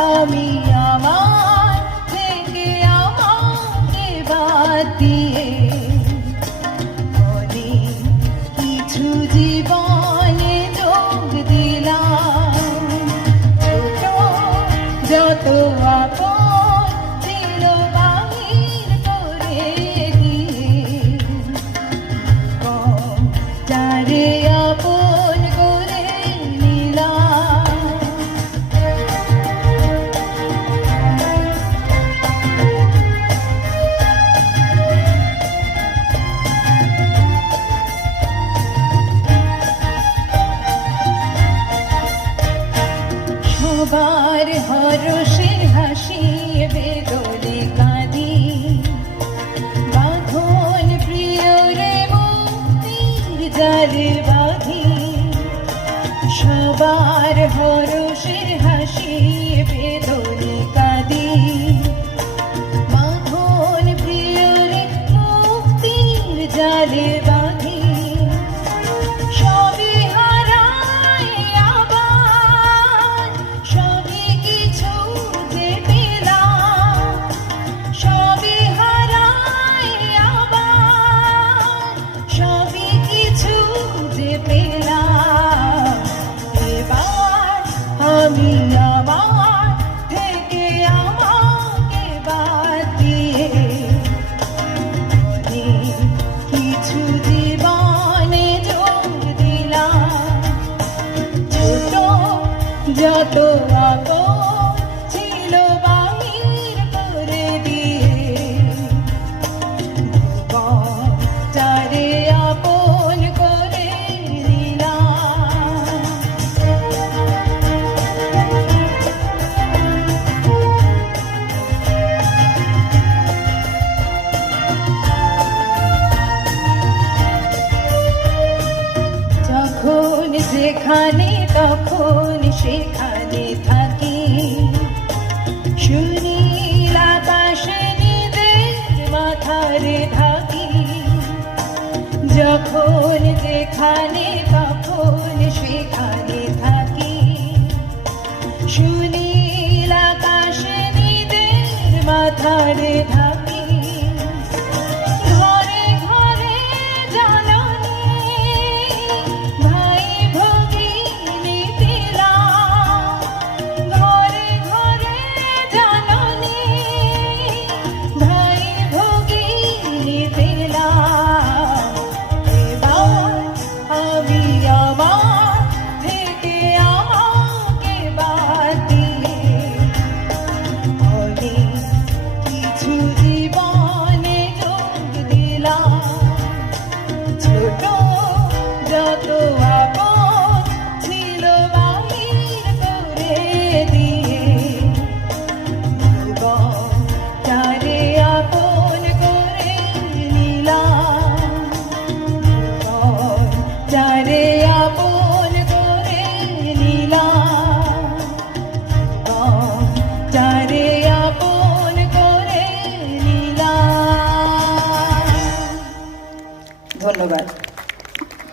Oh, me, Yama. কালের বাঁধি সবার হরষের হাত তুমি আমার থেকে আমাকে বাদ দিয়ে কিছু জীবনে যত আগর যেখানে তখন সেখানে থাকি। শুনি মাথারে থাকি যখন যেখানে তখন সেখানে থাকি। শুনি আকাশ নিদের মাথারে থাকি all of us.